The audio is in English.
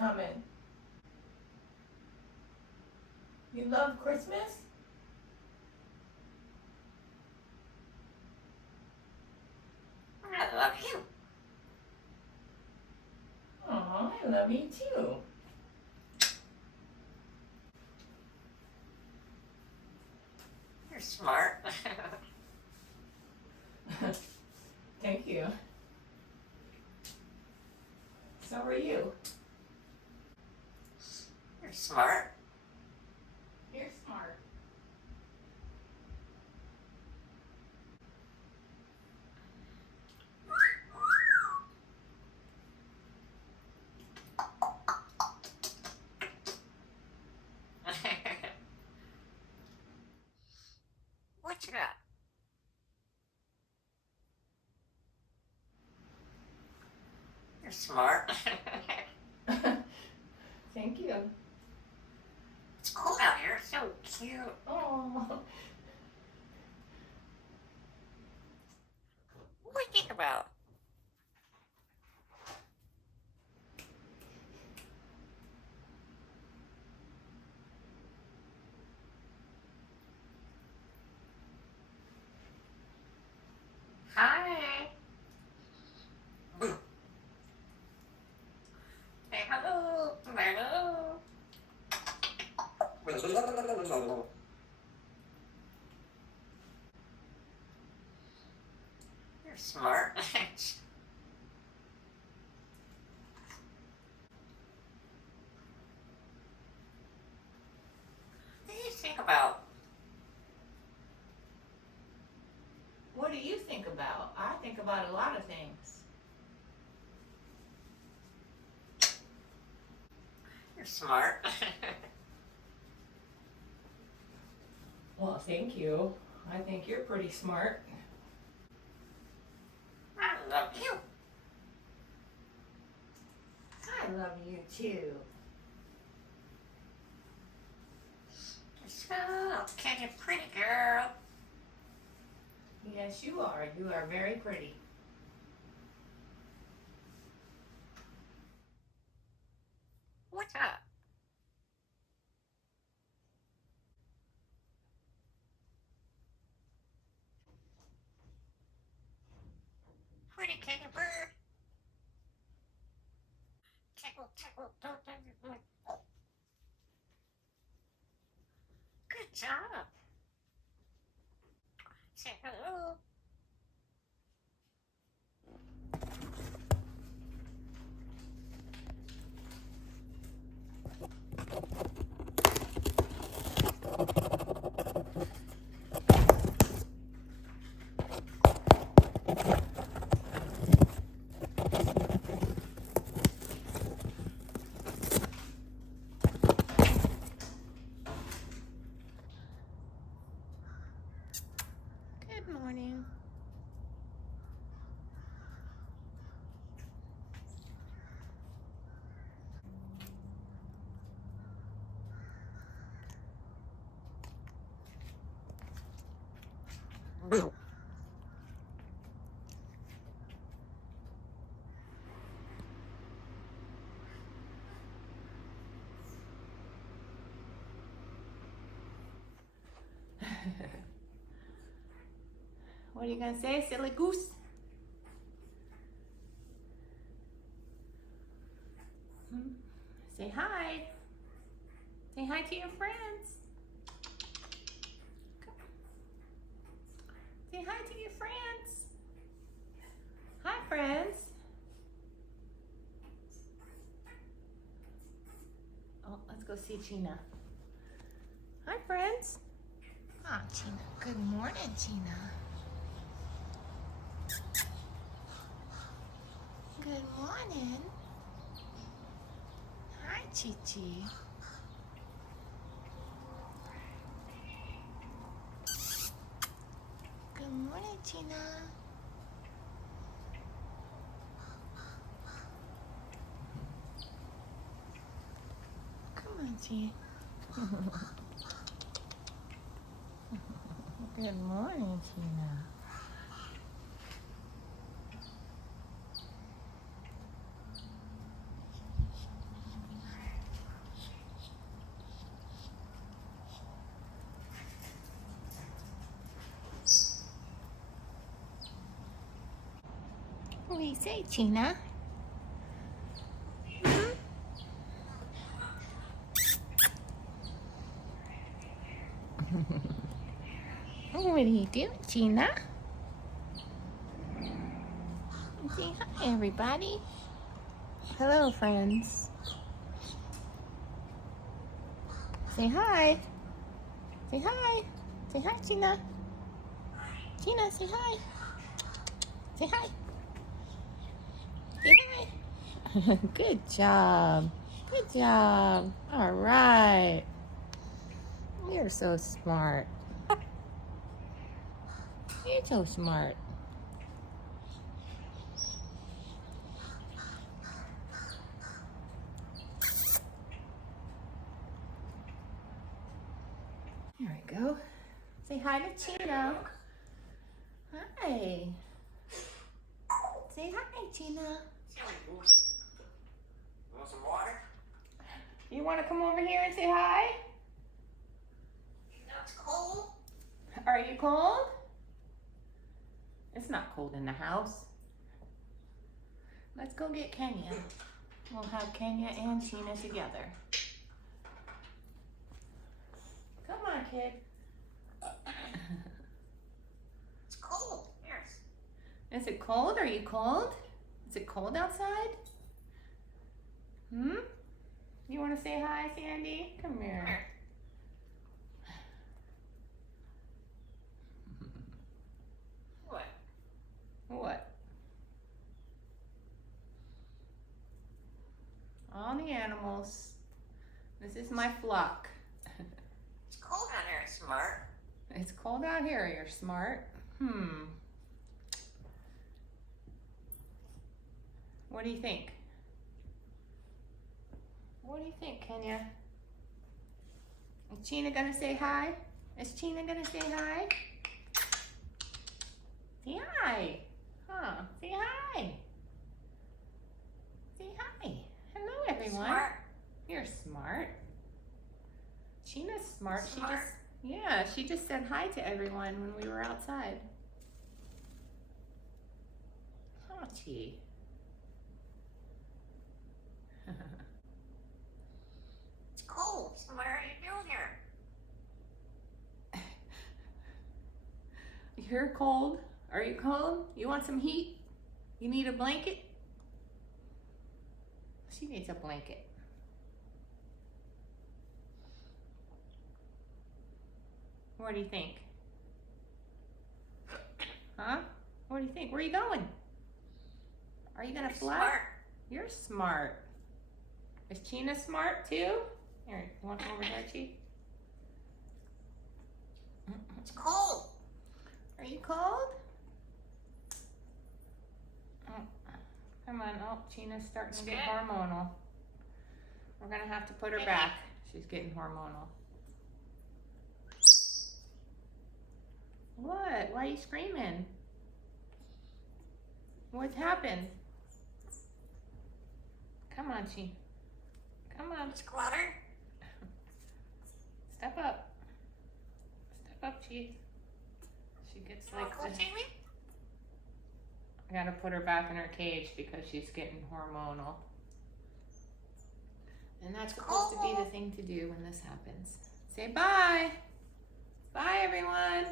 coming. You love Christmas? I love you. Aw, I love you too. You're smart. Thank you. So are you. You're smart. You're smart. What you got? You're smart. Thank you. It's cold out here. It's so cute. Oh. What do you think about? Hi. Say hello. Hello. You're smart. What do you think about? What do you think about? I think about a lot of things. You're smart. Well, thank you. I think you're pretty smart. I love you. I love you too. So, Kenya, pretty girl. Yes, you are. You are very pretty. What's up? Pretty Kenya bird. Tickle, tickle, don't touch it. Good job. Say hello. Good morning. What are you going to say, silly goose? Say hi. Say hi to your friends. Come. Say hi to your friends. Hi, friends. Oh, let's go see Cheenah. Hi, friends. Oh, Cheenah. Good morning, Cheenah. Good morning. Hi, Chi-Chi. Good morning, Cheenah. Come on, Chi. Good morning, Cheenah. do you say, Cheenah? What are you doing, Cheenah? Say hi, everybody. Hello, friends. Say hi. Say hi. Say hi, Cheenah. Cheenah, say hi. Say hi. Say hi. Good job. Good job. All right. You're so smart. You're so smart. There we go. Say hi to Cheenah. Hi. Say hi, Cheenah. Want some water? You want to come over here and say hi? It's cold. Are you cold? It's not cold in the house. Let's go get Kenya. We'll have Kenya and Cheenah together. Come on, kid. It's cold. Yes. Is it cold? Are you cold? Is it cold outside? You want to say hi, Sandy? Come here. What? What? All the animals. This is my flock. It's cold out here, smart. It's cold out here, you're smart. What do you think? What do you think, Kenya? Is Cheenah gonna say hi? Is Cheenah gonna say hi? Say hi. Huh? Say hi. Say hi. Hello, everyone. Smart. You're smart. Cheenah's smart. Smart. She just said hi to everyone when we were outside. Huh, Chi? It's cold. What are you doing here? You're cold? Are you cold? You want some heat? You need a blanket? She needs a blanket. What do you think? Huh? What do you think? Where are you going? Are you gonna fly? Smart. You're smart. Is Cheenah smart too? Here, you want to come over here, Chi? It's cold. Are you cold? Oh, come on. Oh, Cheenah's starting to get hormonal. We're going to have to put her back. She's getting hormonal. What? Why are you screaming? What's happened? Come on, Chi. Come on. Squatter. Step up. Step up, Chi. She gets like Go this. see me? I gotta put her back in her cage because she's getting hormonal. And that's supposed to be the thing to do when this happens. Say bye. Bye, everyone.